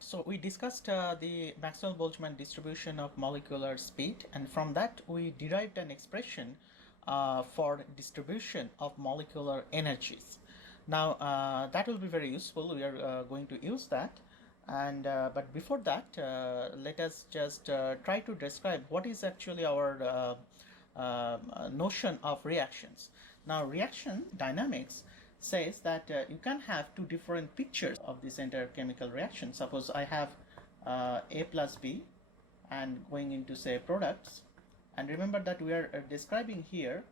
right, so we discussed the Maxwell-Boltzmann distribution of molecular speed, and from that we derived an expression for distribution of molecular energies. Now that will be very useful. We are going to use that, and but before that, let us just try to describe what is actually our notion of reactions. Now, reaction dynamics says that you can have two different pictures of this entire chemical reaction. Suppose I have A plus B and going into, say, products, and remember that we are describing here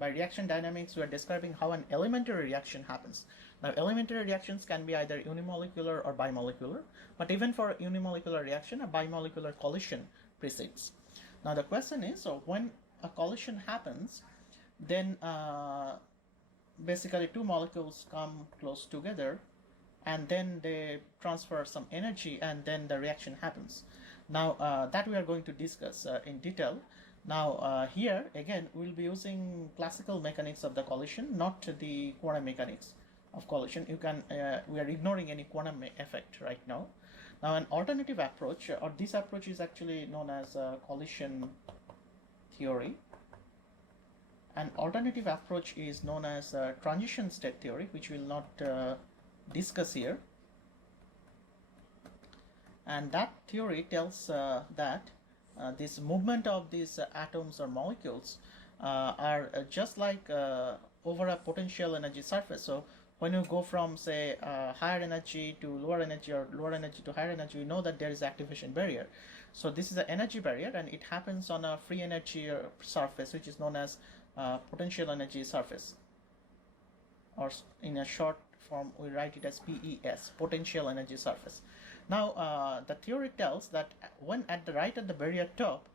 by reaction dynamics, we are describing how an elementary reaction happens. Now, elementary reactions can be either unimolecular or bimolecular, but even for unimolecular reaction, a bimolecular collision precedes. Now, the question is, so when a collision happens, then basically two molecules come close together, and then they transfer some energy, and then the reaction happens. Now that we are going to discuss in detail. Now here again we'll be using classical mechanics of the collision, not the quantum mechanics of collision. You can we are ignoring any quantum effect right now. Now an alternative approach, or this approach is actually known as collision theory. An alternative approach is known as transition state theory, which we will not discuss here. And that theory tells that this movement of these atoms or molecules are just like over a potential energy surface. So when you go from, say, higher energy to lower energy, or lower energy to higher energy, you know that there is activation barrier. So this is an energy barrier, and it happens on a free energy surface, which is known as potential energy surface, or in a short form we write it as PES, potential energy surface. Now the theory tells that when at the barrier top,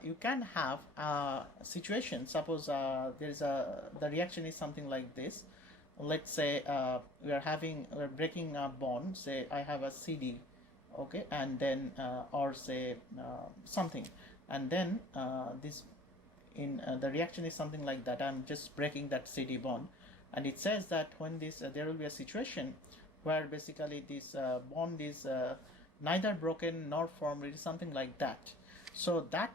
you can have a situation. Suppose the reaction is something like this. Let's say we're breaking a bond. Say I have a CD, okay, and then or say something, and then this in the reaction is something like that. I'm just breaking that CD bond, and it says that when this there will be a situation where basically this bond is neither broken nor formed. It is something like that. So that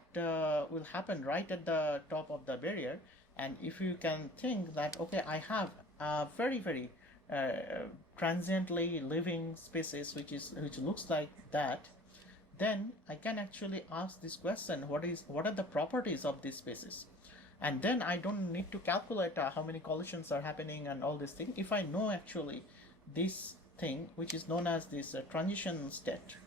will happen right at the top of the barrier. And if you can think that, okay, I have a very transiently living species which looks like that, then I can actually ask this question: what are the properties of this species? And then I don't need to calculate how many collisions are happening and all this thing. If I know actually this thing, which is known as this transition state.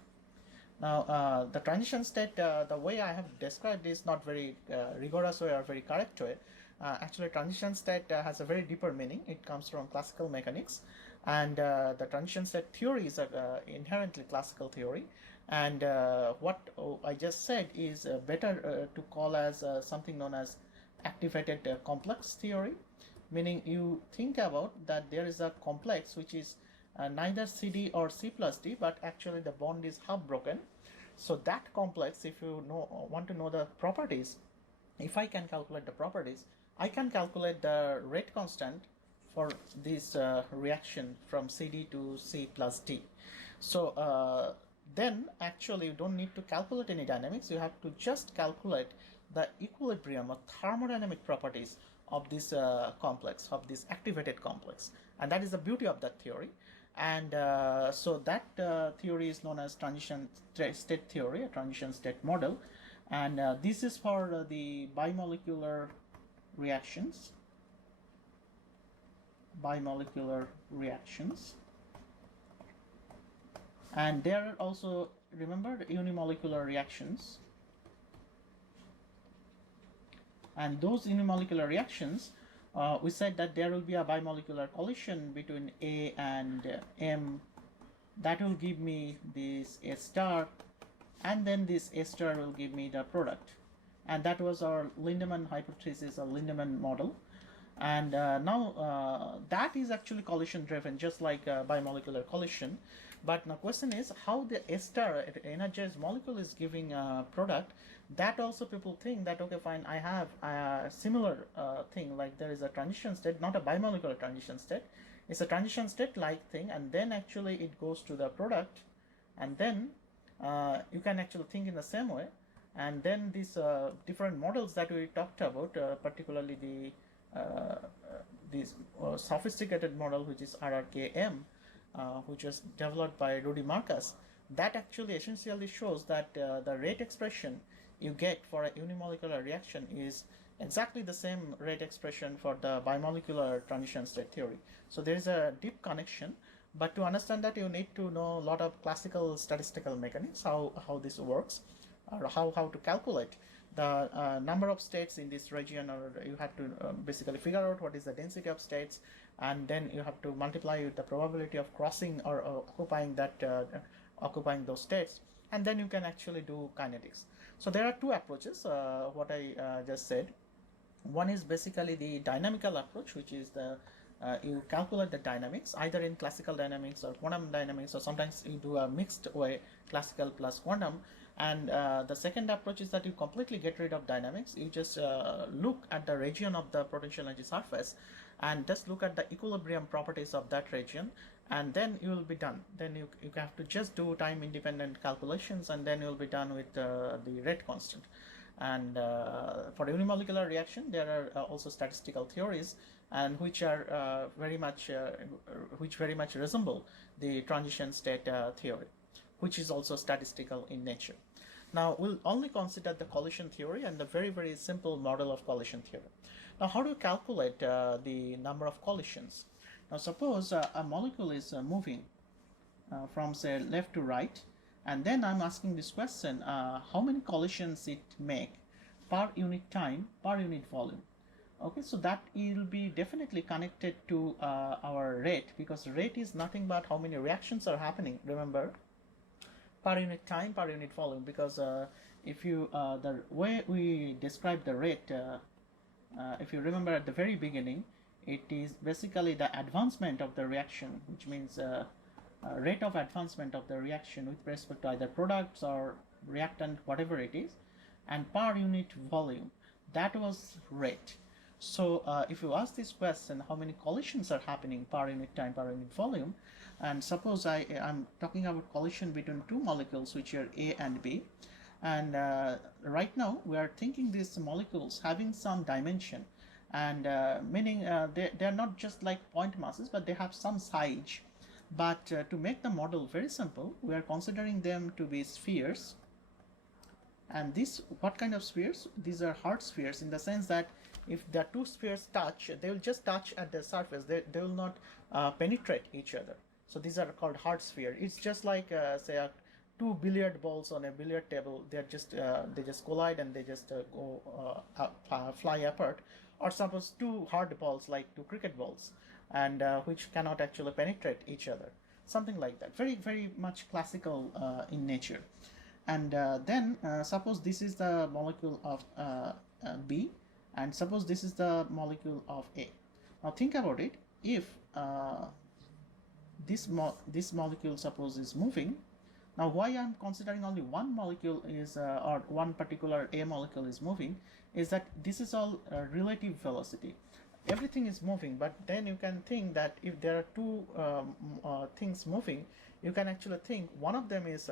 Now the transition state, the way I have described is not very rigorous way or very correct way. Actually, transition state has a very deeper meaning. It comes from classical mechanics, and the transition state theory is inherently classical theory. And what I just said is better to call as something known as activated complex theory, meaning you think about that there is a complex which is neither CD or C plus D, but actually the bond is half broken. So that complex, if you want to know the properties, if I can calculate the properties, I can calculate the rate constant for this reaction from CD to C plus D. So then actually you don't need to calculate any dynamics. You have to just calculate the equilibrium or thermodynamic properties of this complex, of this activated complex, and that is the beauty of that theory. And so that theory is known as transition state theory, a transition state model. And this is for the bimolecular reactions. And there are also, remember, the unimolecular reactions. And those unimolecular reactions, we said that there will be a bimolecular collision between A and M. That will give me this A star, and then this A star will give me the product. And that was our Lindemann hypothesis, or Lindemann model. And now that is actually collision driven, just like bimolecular collision. But the question is how the S star energized molecule is giving a product. That also people think that, okay, fine, I have a similar thing, like there is a transition state, not a bimolecular transition state. It's a transition state like thing, and then actually it goes to the product, and then you can actually think in the same way. And then these different models that we talked about, particularly this sophisticated model, which is RRKM, which was developed by Rudy Marcus, that actually essentially shows that the rate expression you get for a unimolecular reaction is exactly the same rate expression for the bimolecular transition state theory. So there is a deep connection, but to understand that you need to know a lot of classical statistical mechanics, how this works, or how to calculate the number of states in this region, or you have to basically figure out what is the density of states, and then you have to multiply with the probability of crossing or occupying those states, and then you can actually do kinetics. So there are two approaches, what I just said. One is basically the dynamical approach, which is the you calculate the dynamics either in classical dynamics or quantum dynamics, or sometimes you do a mixed way, classical plus quantum. And the second approach is that you completely get rid of dynamics. You just look at the region of the potential energy surface and just look at the equilibrium properties of that region, and then you will be done. Then you have to just do time independent calculations, and then you will be done with the rate constant. And for unimolecular reaction, there are also statistical theories, and which are which very much resemble the transition state theory, which is also statistical in nature. Now we'll only consider the collision theory and the very simple model of collision theory. Now how do you calculate the number of collisions? Now suppose a molecule is moving from say left to right, and then I'm asking this question, how many collisions it make per unit time, per unit volume. Okay, so that will be definitely connected to our rate, because rate is nothing but how many reactions are happening, remember, per unit time, per unit volume. Because if you the way we describe the rate, if you remember at the very beginning, it is basically the advancement of the reaction, which means rate of advancement of the reaction with respect to either products or reactant, whatever it is, and per unit volume, that was rate. So if you ask this question, how many collisions are happening per unit time, per unit volume, and suppose I'm talking about collision between two molecules which are A and B, and right now we are thinking these molecules having some dimension, and meaning they are not just like point masses, but they have some size. But to make the model very simple, we are considering them to be spheres. And this, what kind of spheres? These are hard spheres, in the sense that if the two spheres touch, they will just touch at the surface. They will not penetrate each other. So these are called hard sphere. It's just like say two billiard balls on a billiard table. They just collide and they just fly apart. Or suppose two hard balls like two cricket balls, and which cannot actually penetrate each other, something like that. Very much classical in nature. And then suppose this is the molecule of B, and suppose this is the molecule of A. Now think about it. If this molecule suppose is moving, now why I'm considering only one molecule is or one particular A molecule is moving, is that this is all relative velocity. Everything is moving, but then you can think that if there are two things moving, you can actually think one of them is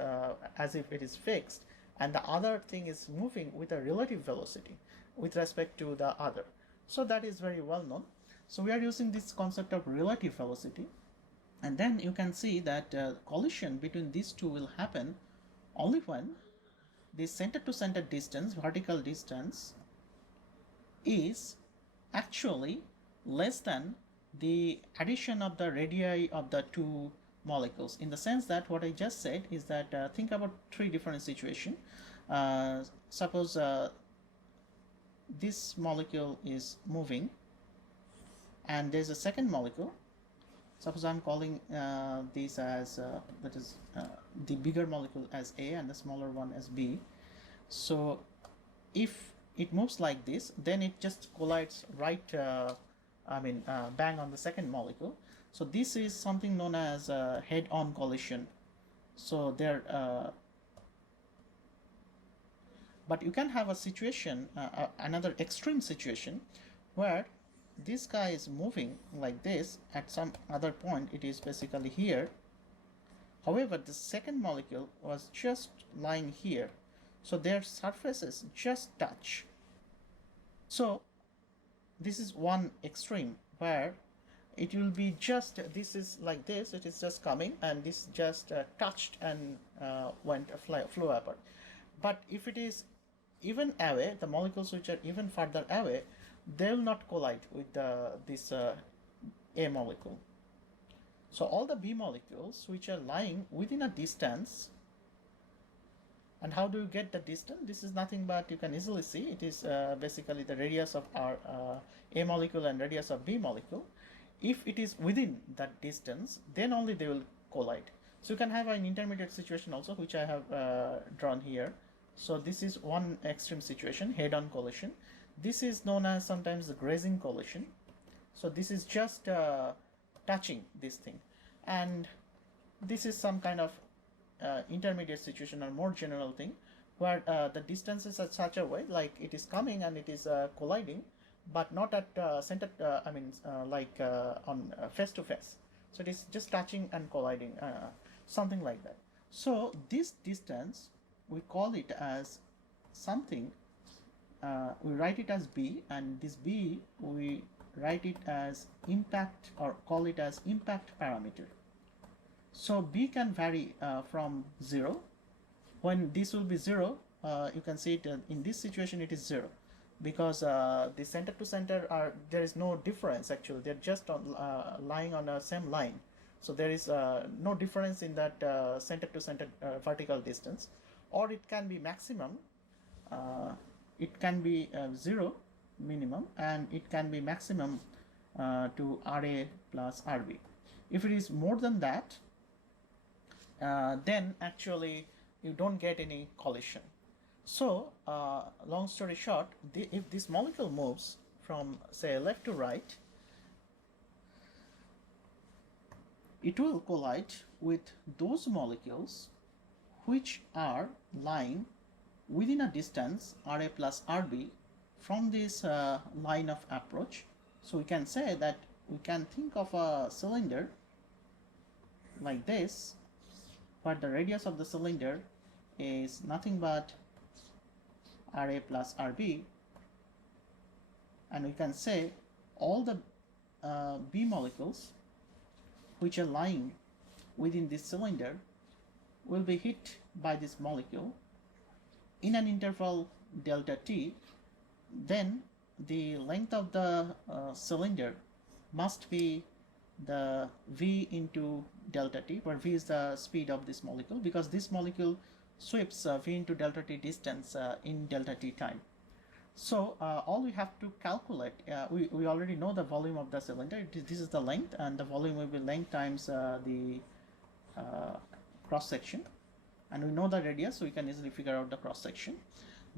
as if it is fixed, and the other thing is moving with a relative velocity with respect to the other. So that is very well known. So we are using this concept of relative velocity, and then you can see that collision between these two will happen only when the center to center distance, vertical distance, is actually less than the addition of the radii of the two molecules. In the sense that what I just said is that think about three different situations. Suppose this molecule is moving, and there's a second molecule. Suppose I'm calling this as that is the bigger molecule as A and the smaller one as B. So if it moves like this, then it just collides right bang on the second molecule. So this is something known as head-on collision. So there but you can have a situation, another extreme situation, where this guy is moving like this. At some other point it is basically here, However, the second molecule was just lying here, so their surfaces just touch. So this is one extreme where it will be just, this is like this, it is just coming, and this just touched and flew apart. But if it is even away, the molecules which are even further away, they will not collide with this A molecule. So all the B molecules which are lying within a distance, and how do you get the distance? This is nothing but, you can easily see, it is basically the radius of our A molecule and radius of B molecule. If it is within that distance, then only they will collide. So you can have an intermediate situation also, which I have drawn here. So this is one extreme situation, head-on collision. This is known as sometimes the grazing collision. So this is just touching this thing, and this is some kind of intermediate situation or more general thing, where the distances are such a way, like it is coming and it is colliding, but not at center, on face to face. So it is just touching and colliding, something like that. So this distance, we call it as something, we write it as B, and this B we write it as impact, or call it as impact parameter. So B can vary from 0. When this will be 0, you can see it in this situation it is 0, because the center to center there is no difference actually, they're just lying on the same line. So there is no difference in that center to center vertical distance. Or it can be maximum, it can be 0 minimum, and it can be maximum to RA plus RB. If it is more than that, then actually you don't get any collision. So long story short, if this molecule moves from, say, left to right, it will collide with those molecules which are lying within a distance RA plus RB from this line of approach. So we can say that we can think of a cylinder like this, where the radius of the cylinder is nothing but RA plus RB, and we can say all the B molecules which are lying within this cylinder will be hit by this molecule in an interval delta t. Then the length of the cylinder must be the v into delta t, where v is the speed of this molecule, because this molecule sweeps v into delta t distance in delta t time. So all we have to calculate, we already know the volume of the cylinder. This is the length, and the volume will be length times the cross section, and we know the radius, so we can easily figure out the cross section.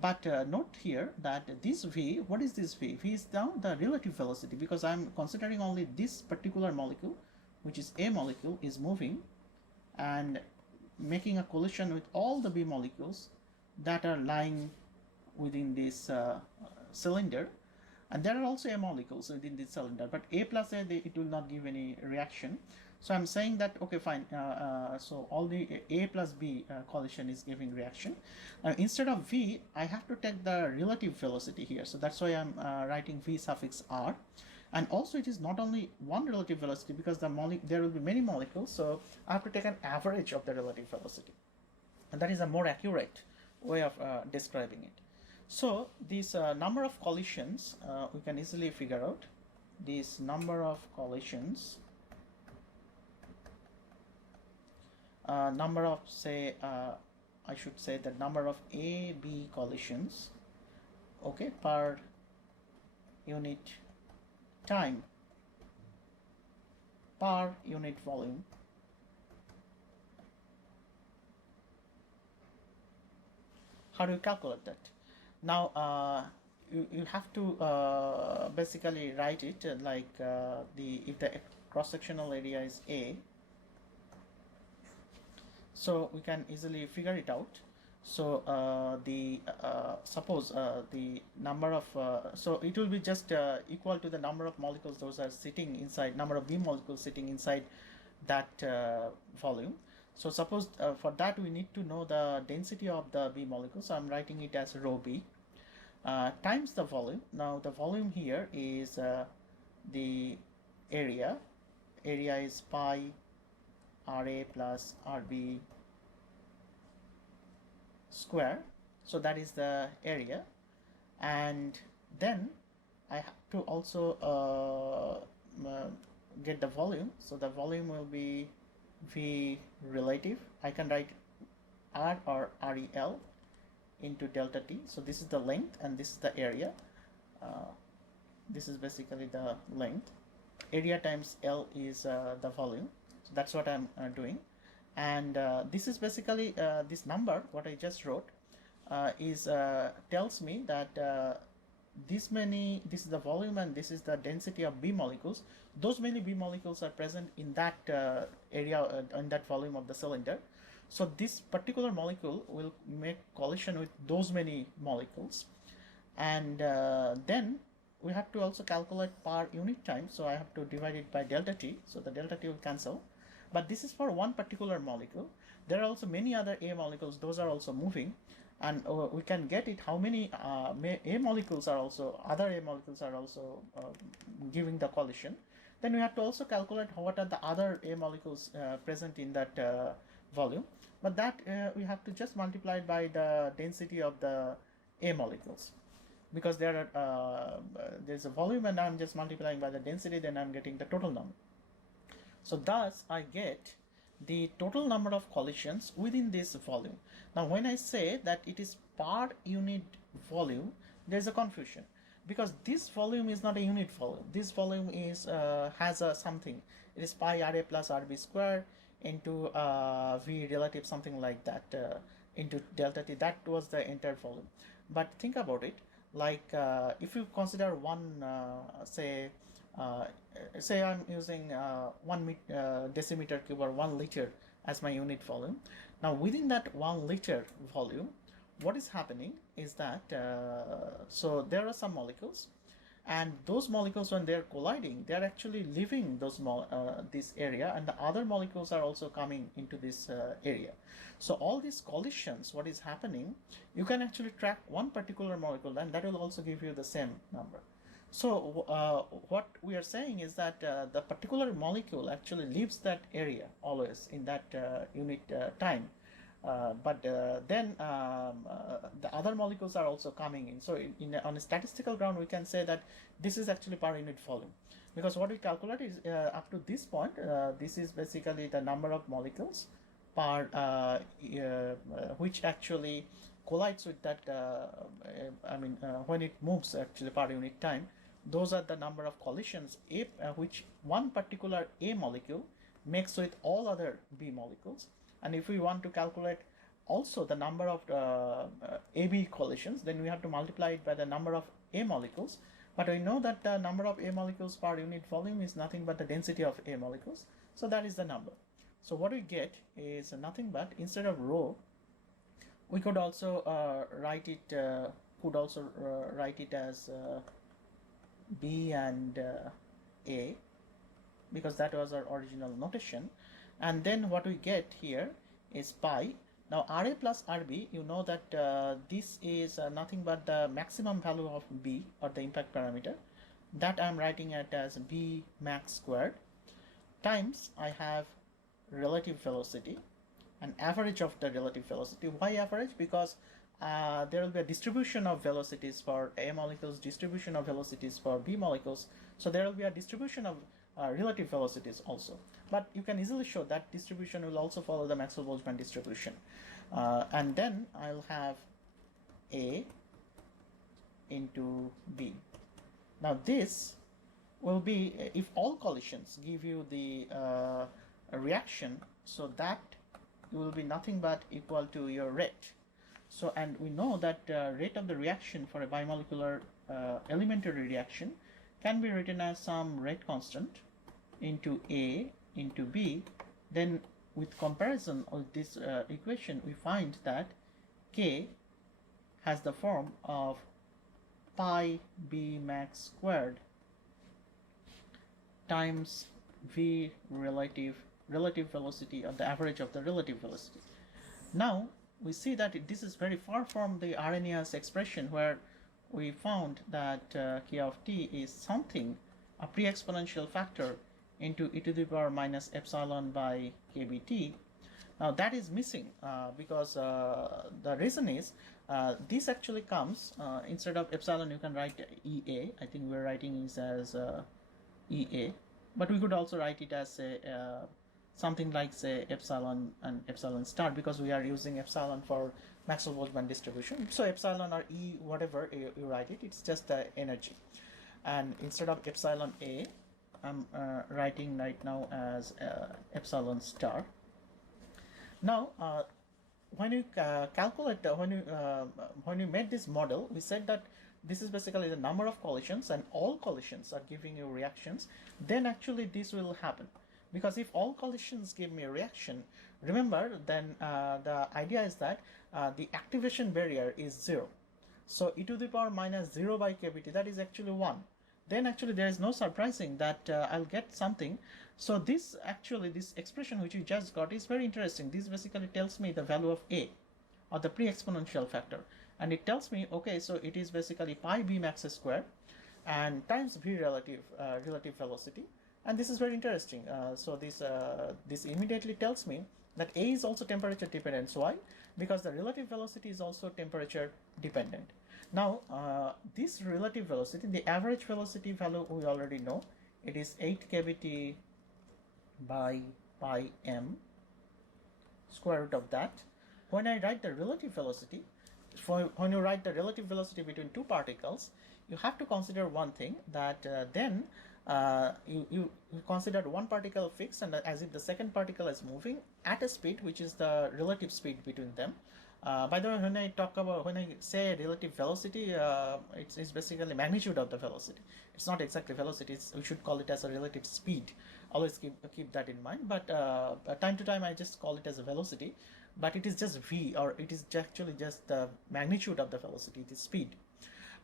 But note here that this v, what is this v? V is now the relative velocity, because I'm considering only this particular molecule, which is A molecule, is moving and making a collision with all the B molecules that are lying within this cylinder. And there are also A molecules within this cylinder, but A plus A, it will not give any reaction. So I'm saying that, okay, fine, so all the A plus B collision is giving reaction. Instead of V, I have to take the relative velocity here. So that's why I'm writing V suffix R. And also it is not only one relative velocity, because there will be many molecules, so I have to take an average of the relative velocity. And that is a more accurate way of describing it. So this number of collisions, we can easily figure out. This number of collisions, number of, say, I should say the number of A-B collisions, okay, per unit time per unit volume. How do you calculate that? Now you have to basically write it like if the cross-sectional area is A, so we can easily figure it out. So suppose the number of so it will be just equal to the number of molecules those are sitting inside, number of B molecules sitting inside that volume. So suppose for that we need to know the density of the B molecule. So I'm writing it as rho B times the volume. Now the volume here is the area. Area is pi Ra plus Rb square. So that is the area, and then I have to also get the volume. So the volume will be V relative. I can write R or REL into delta T. So this is the length and this is the area. This is basically the length. Area times L is the volume. So that's what I'm doing. And this is basically this number, what I just wrote, is tells me that this is the volume and this is the density of B molecules. Those many B molecules are present in that area, in that volume of the cylinder. So this particular molecule will make collision with those many molecules, and then we have to also calculate per unit time. So I have to divide it by delta T. So the delta T will cancel. But this is for one particular molecule. There are also many other A molecules. Those are also moving. And we can get it how many A molecules are also, other A molecules are also giving the collision. Then we have to also calculate what are the other A molecules present in that volume. But that we have to just multiply it by the density of the A molecules. Because there are there's a volume and I'm just multiplying by the density, then I'm getting the total number. So thus I get the total number of collisions within this volume. Now when I say that it is per unit volume, there's a confusion, because this volume is not a unit volume. This volume is has a something. It is pi Ra plus Rb square into V relative, something like that, into delta T. That was the entire volume. But think about it, like if you consider one say I'm using 1 decimeter cube or 1 liter as my unit volume. Now within that 1 liter volume, what is happening is that so there are some molecules, and those molecules, when they're colliding, they're actually leaving those this area, and the other molecules are also coming into this area. So all these collisions, what is happening, you can actually track one particular molecule, and that will also give you the same number. So what we are saying is that the particular molecule actually leaves that area always in that unit time. But then the other molecules are also coming in. So on a statistical ground, we can say that this is actually per unit volume, because what we calculate is up to this point, this is basically the number of molecules per which actually collides with that. When it moves actually per unit time, those are the number of collisions which one particular A molecule makes with all other B molecules. And if we want to calculate also the number of AB collisions, then we have to multiply it by the number of A molecules. But we know that the number of A molecules per unit volume is nothing but the density of A molecules. So that is the number. So what we get is nothing but, instead of rho, we could also write it as B and A, because that was our original notation. And then what we get here is pi. Now Ra plus Rb, you know that this is nothing but the maximum value of B, or the impact parameter. That I'm writing it as B max squared, times I have relative velocity, an average of the relative velocity. Why average? Because there will be a distribution of velocities for A molecules, distribution of velocities for B molecules. So there will be a distribution of relative velocities also. But you can easily show that distribution will also follow the Maxwell-Boltzmann distribution. And then I'll have A into B. Now this will be, if all collisions give you the reaction, so that will be nothing but equal to your rate. So, and we know that rate of the reaction for a bimolecular elementary reaction can be written as some rate constant into A into B. Then with comparison of this equation, we find that K has the form of pi B max squared times V relative relative velocity or the average of the relative velocity. Now we see that this is very far from the Arrhenius expression where we found that k of t is something, a pre-exponential factor into e to the power minus epsilon by kbt. Now that is missing because the reason is this actually comes instead of epsilon you can write EA. I think we're writing it as EA, but we could also write it as a something like say epsilon and epsilon star because we are using epsilon for Maxwell-Boltzmann distribution. So epsilon or E, whatever you write it, it's just the energy. And instead of epsilon A, I'm writing right now as epsilon star. Now, when you calculate, when you made this model, we said that this is basically the number of collisions and all collisions are giving you reactions. Then actually this will happen. Because if all collisions give me a reaction, remember then the idea is that the activation barrier is 0. So e to the power minus 0 by kbt, that is actually 1. Then actually there is no surprising that I'll get something. So this actually, this expression which you just got is very interesting. This basically tells me the value of A or the pre-exponential factor. And it tells me, okay, so it is basically pi b max square and times v relative velocity. And this is very interesting. So this immediately tells me that A is also temperature dependent. So why? Because the relative velocity is also temperature dependent. Now this relative velocity, the average velocity value we already know. It is 8 kbt by pi m, square root of that. When I write the relative velocity, when you write the relative velocity between two particles, you have to consider one thing, that then you consider one particle fixed and as if the second particle is moving at a speed which is the relative speed between them. By the way, when I say relative velocity, it's basically magnitude of the velocity. It's not exactly velocity. We should call it as a relative speed. Always keep that in mind. But time to time, I just call it as a velocity. But it is just v, or it is actually just the magnitude of the velocity. It is speed.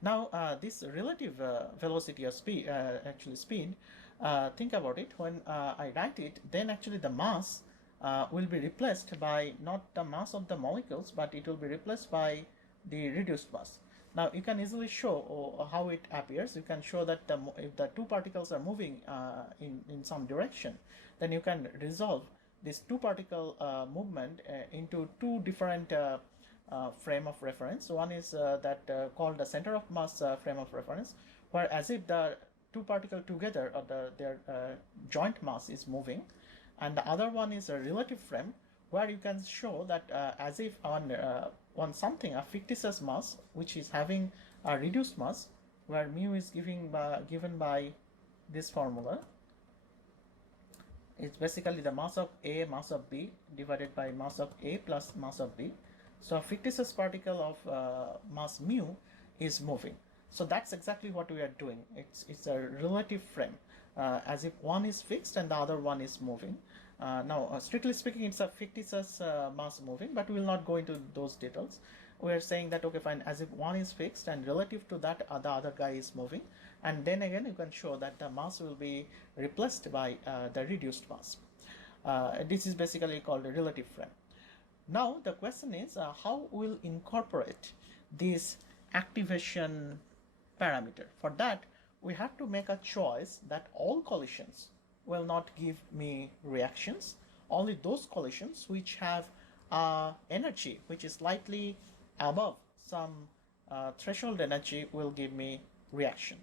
Now, this relative velocity or speed, speed. Think about it. When I write it, then actually the mass will be replaced by not the mass of the molecules, but it will be replaced by the reduced mass. Now you can easily show how it appears. You can show that if the two particles are moving in some direction, then you can resolve this two particle movement into two different frame of reference. One is called the center of mass frame of reference, where as if the two particles together or their joint mass is moving. And the other one is a relative frame where you can show that as if on something, a fictitious mass which is having a reduced mass, where mu is given by this formula. It's basically the mass of A, mass of B divided by mass of A plus mass of B. So a fictitious particle of mass mu is moving. So that's exactly what we are doing. It's a relative frame. As if one is fixed and the other one is moving. Now, strictly speaking, it's a fictitious mass moving, but we will not go into those details. We are saying that, okay, fine, as if one is fixed and relative to that, the other guy is moving. And then again, you can show that the mass will be replaced by the reduced mass. This is basically called a relative frame. Now, the question is, how we'll incorporate this activation parameter? For that, we have to make a choice that all collisions will not give me reactions. Only those collisions which have energy which is slightly above some threshold energy will give me reaction.